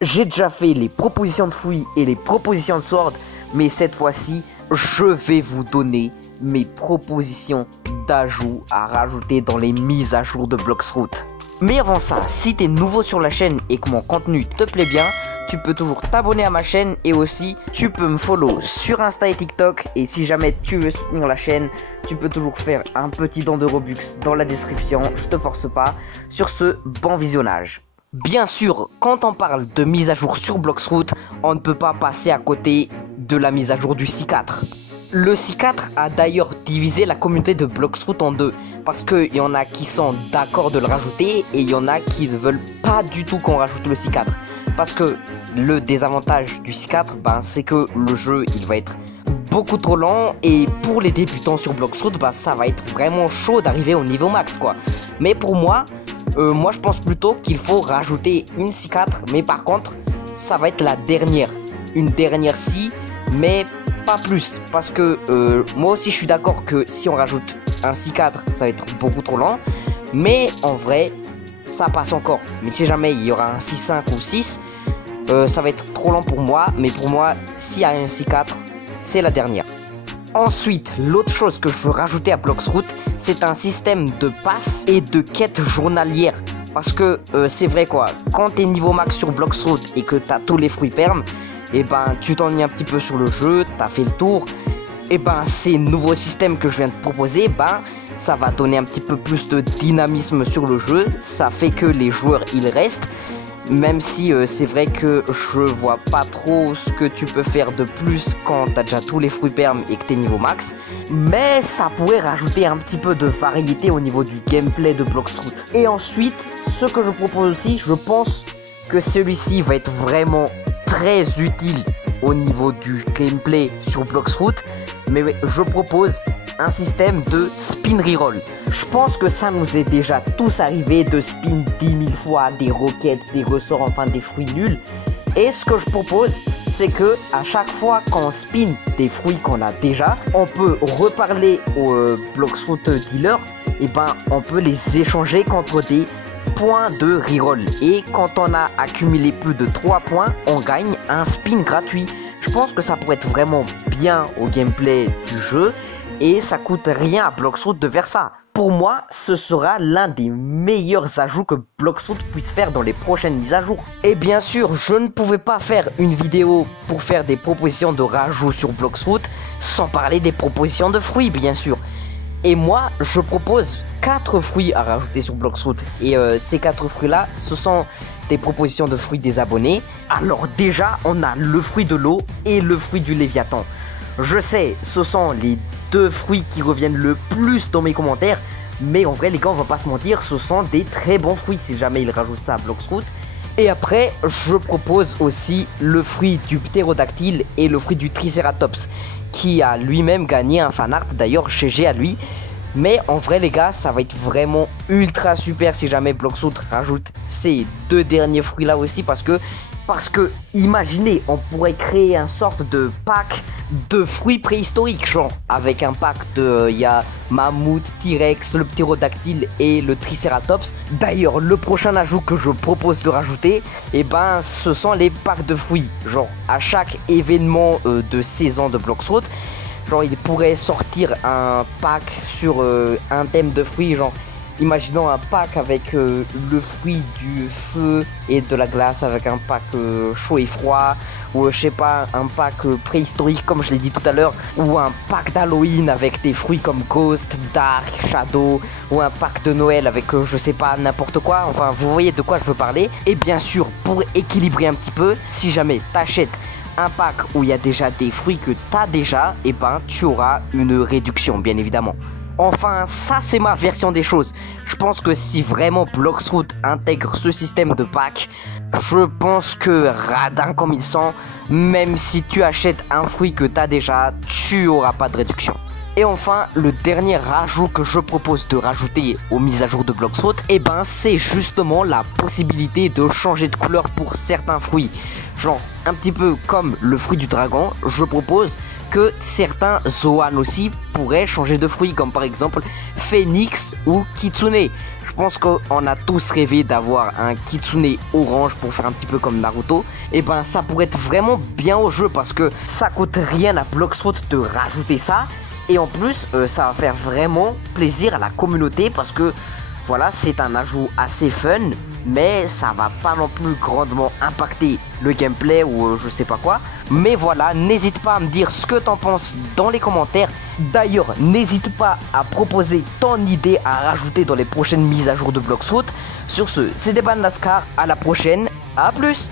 J'ai déjà fait les propositions de fruits et les propositions de sword, mais cette fois-ci, je vais vous donner mes propositions d'ajouts à rajouter dans les mises à jour de Bloxroot. Mais avant ça, si t'es nouveau sur la chaîne et que mon contenu te plaît bien, tu peux toujours t'abonner à ma chaîne et aussi tu peux me follow sur Insta et TikTok. Et si jamais tu veux soutenir la chaîne, tu peux toujours faire un petit don de Robux dans la description, je te force pas. Sur ce, bon visionnage. Bien sûr, quand on parle de mise à jour sur Bloxroot, on ne peut pas passer à côté de la mise à jour du C4. Le C4 a d'ailleurs divisé la communauté de Bloxroot en deux, parce qu'il y en a qui sont d'accord de le rajouter et il y en a qui ne veulent pas du tout qu'on rajoute le C4. Parce que le désavantage du C4, c'est que le jeu il va être beaucoup trop lent et pour les débutants sur Bloxroot, ça va être vraiment chaud d'arriver au niveau max quoi. Mais pour moi, je pense plutôt qu'il faut rajouter une C4, mais par contre, ça va être la dernière. Une dernière si, mais pas plus. Parce que moi aussi, je suis d'accord que si on rajoute un C4, ça va être beaucoup trop lent. Mais en vrai, ça passe encore. Mais si jamais il y aura un C5 ou 6, ça va être trop lent pour moi. Mais pour moi, s'il y a un C4, c'est la dernière. Ensuite, l'autre chose que je veux rajouter à Bloxroot, c'est un système de passes et de quêtes journalières. Parce que c'est vrai quoi, quand t'es niveau max sur Bloxroot et que t'as tous les fruits perm, et tu t'ennuies un petit peu sur le jeu, t'as fait le tour, et ces nouveaux systèmes que je viens de proposer, ça va donner un petit peu plus de dynamisme sur le jeu. Ça fait que les joueurs ils restent. Même si c'est vrai que je vois pas trop ce que tu peux faire de plus quand t'as déjà tous les fruits perm et que t'es niveau max. Mais ça pourrait rajouter un petit peu de variété au niveau du gameplay de Bloxroot. Et ensuite, ce que je propose aussi, je pense que celui-ci va être vraiment très utile au niveau du gameplay sur Bloxroot. Mais je propose un système de spin reroll. Je pense que ça nous est déjà tous arrivé de spin 10 000 fois des roquettes, des ressorts, enfin des fruits nuls. Et ce que je propose, c'est que à chaque fois qu'on spin des fruits qu'on a déjà, on peut reparler au Bloxroot dealer. Et on peut les échanger contre des points de reroll. Et quand on a accumulé plus de 3 points, on gagne un spin gratuit. Je pense que ça pourrait être vraiment bien au gameplay du jeu. Et ça coûte rien à Bloxroot de faire ça. Pour moi, ce sera l'un des meilleurs ajouts que Bloxroot puisse faire dans les prochaines mises à jour. Et bien sûr, je ne pouvais pas faire une vidéo pour faire des propositions de rajout sur Bloxroot sans parler des propositions de fruits, bien sûr. Et moi, je propose 4 fruits à rajouter sur Bloxroot. Et ces 4 fruits-là, ce sont des propositions de fruits des abonnés. Alors déjà, on a le fruit de l'eau et le fruit du Léviathan. Je sais, ce sont les 2 fruits qui reviennent le plus dans mes commentaires. Mais en vrai les gars, on va pas se mentir, ce sont des très bons fruits si jamais ils rajoutent ça à Bloxroot. Et après, je propose aussi le fruit du ptérodactyle et le fruit du triceratops, qui a lui-même gagné un fanart, d'ailleurs GG à lui. Mais en vrai les gars, ça va être vraiment ultra super si jamais Bloxroot rajoute ces 2 derniers fruits là aussi. Parce que imaginez, on pourrait créer un sorte de pack de fruits préhistoriques, genre avec un pack de il y a mammouth, T-Rex, le ptérodactyle et le triceratops. D'ailleurs, le prochain ajout que je propose de rajouter, ce sont les packs de fruits. Genre à chaque événement de saison de Bloxroot, genre il pourrait sortir un pack sur un thème de fruits, genre imaginons un pack avec le fruit du feu et de la glace, avec un pack chaud et froid, ou je sais pas, un pack préhistorique comme je l'ai dit tout à l'heure, ou un pack d'Halloween avec des fruits comme Ghost, Dark, Shadow, ou un pack de Noël avec je sais pas, n'importe quoi. Enfin vous voyez de quoi je veux parler. Et bien sûr, pour équilibrer un petit peu, si jamais t'achètes un pack où il y a déjà des fruits que t'as déjà, tu auras une réduction bien évidemment. Enfin, ça c'est ma version des choses. Je pense que si vraiment Bloxroot intègre ce système de pack, je pense que radin comme ils sont, même si tu achètes un fruit que tu as déjà, tu auras pas de réduction. Et enfin, le dernier rajout que je propose de rajouter aux mises à jour de Bloxroot, c'est justement la possibilité de changer de couleur pour certains fruits. Genre, un petit peu comme le fruit du dragon, je propose que certains Zoan aussi pourraient changer de fruits, comme par exemple Phoenix ou Kitsune. Je pense qu'on a tous rêvé d'avoir un kitsune orange pour faire un petit peu comme Naruto. Et ben ça pourrait être vraiment bien au jeu parce que ça coûte rien à Bloxroot de rajouter ça. Et en plus ça va faire vraiment plaisir à la communauté parce que voilà, c'est un ajout assez fun, mais ça va pas non plus grandement impacter le gameplay ou je sais pas quoi. Mais voilà, n'hésite pas à me dire ce que t'en penses dans les commentaires. D'ailleurs, n'hésite pas à proposer ton idée à rajouter dans les prochaines mises à jour de Bloxroot. Sur ce, c'était Banascar, à la prochaine, à plus.